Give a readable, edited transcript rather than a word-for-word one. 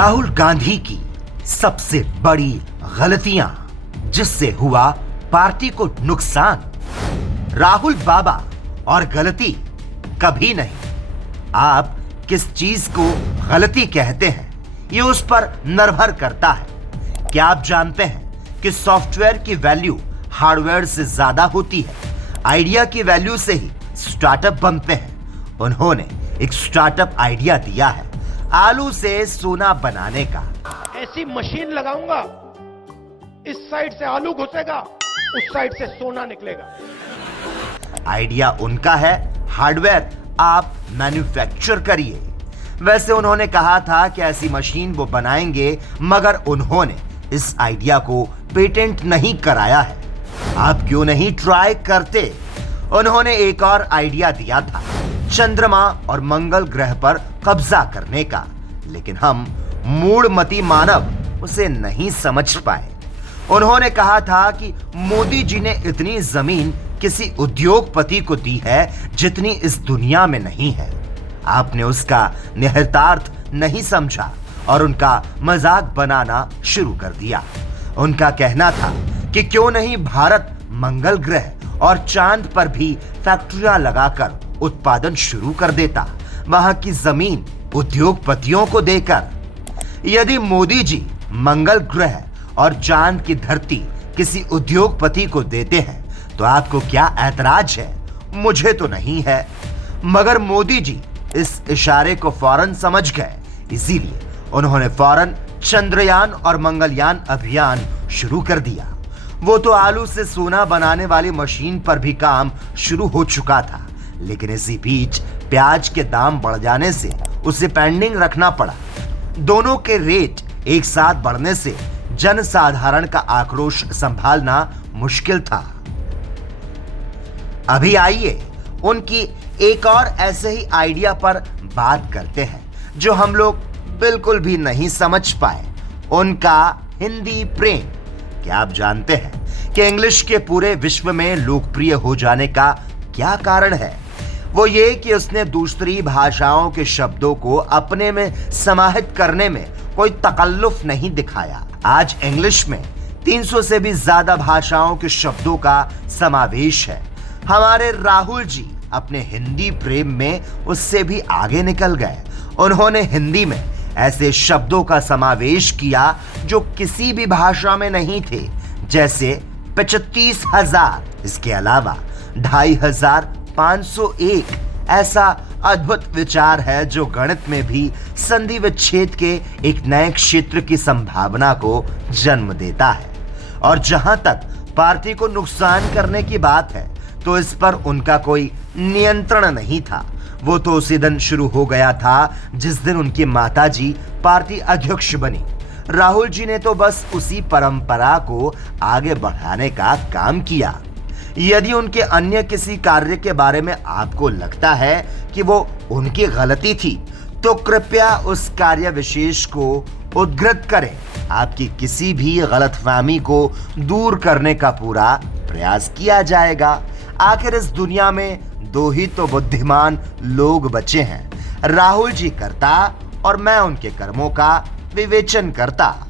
राहुल गांधी की सबसे बड़ी गलतियां जिससे हुआ पार्टी को नुकसान। राहुल बाबा और गलती कभी नहीं। आप किस चीज को गलती कहते हैं ये उस पर निर्भर करता है। क्या आप जानते हैं कि सॉफ्टवेयर की वैल्यू हार्डवेयर से ज्यादा होती है। आइडिया की वैल्यू से ही स्टार्टअप बनते हैं। उन्होंने एक स्टार्टअप आइडिया दिया है आलू से सोना बनाने का। ऐसी मशीन लगाऊंगा, इस साइड से आलू घुसेगा, उस साइड से सोना निकलेगा। आइडिया उनका है, हार्डवेयर आप मैन्युफैक्चर करिए। वैसे उन्होंने कहा था कि ऐसी मशीन वो बनाएंगे, मगर उन्होंने इस आइडिया को पेटेंट नहीं कराया है। आप क्यों नहीं ट्राई करते? उन्होंने एक और आइडिया दिया था चंद्रमा और मंगल ग्रह पर कब्जा करने का, लेकिन हम मूढ़मती मानव उसे नहीं समझ पाए। उन्होंने कहा था कि मोदी जी ने इतनी जमीन किसी उद्योगपति को दी है जितनी इस दुनिया में नहीं है। आपने उसका निहितार्थ नहीं समझा और उनका मजाक बनाना शुरू कर दिया। उनका कहना था कि क्यों नहीं भारत मंगल ग्रह और चांद पर भी फैक्ट्रियां लगाकर उत्पादन शुरू कर देता, वहां की जमीन उद्योगपतियों को देकर। यदि मोदी जी मंगल ग्रह और चांद की धरती किसी उद्योगपति को देते हैं तो आपको क्या ऐतराज है? मुझे तो नहीं है। मगर मोदी जी इस इशारे को फौरन समझ गए, इसीलिए उन्होंने फौरन चंद्रयान और मंगलयान अभियान शुरू कर दिया। वो तो आलू से सोना बनाने वाली मशीन पर भी काम शुरू हो चुका था, लेकिन इसी बीच प्याज के दाम बढ़ जाने से उसे पेंडिंग रखना पड़ा। दोनों के रेट एक साथ बढ़ने से जनसाधारण का आक्रोश संभालना मुश्किल था। अभी आइए उनकी एक और ऐसे ही आइडिया पर बात करते हैं जो हम लोग बिल्कुल भी नहीं समझ पाए। उनका हिंदी प्रेम। क्या आप जानते हैं कि इंग्लिश के पूरे विश्व में लोकप्रिय हो जाने का क्या कारण है? वो ये कि उसने दूसरी भाषाओं के शब्दों को अपने में समाहित करने में कोई तकल्लुफ नहीं दिखाया। आज इंग्लिश में 300 से भी ज्यादा भाषाओं के शब्दों का समावेश है। हमारे राहुल जी अपने हिंदी प्रेम में उससे भी आगे निकल गए। उन्होंने हिंदी में ऐसे शब्दों का समावेश किया जो किसी भी भाषा में नहीं थे, जैसे 35,000। इसके अलावा 2,501 ऐसा अद्भुत विचार है जो गणित में भी संधि विच्छेद के एक नए क्षेत्र की संभावना को जन्म देता है। और जहां तक पार्टी को नुकसान करने की बात है तो इस पर उनका कोई नियंत्रण नहीं था। वो तो उसी दिन शुरू हो गया था जिस दिन उनकी माताजी पार्टी अध्यक्ष बनी। राहुल जी ने तो बस उसी परंपरा को आगे बढ़ाने का काम किया। यदि उनके अन्य किसी कार्य के बारे में आपको लगता है कि वो उनकी गलती थी तो कृपया उस कार्य विशेष को उद्धृत करें। आपकी किसी भी गलतफहमी को दूर करने का पूरा प्रयास किया जाएगा। आखिर इस दुनिया में दो ही तो बुद्धिमान लोग बचे हैं, राहुल जी कर्ता और मैं उनके कर्मों का विवेचन करता।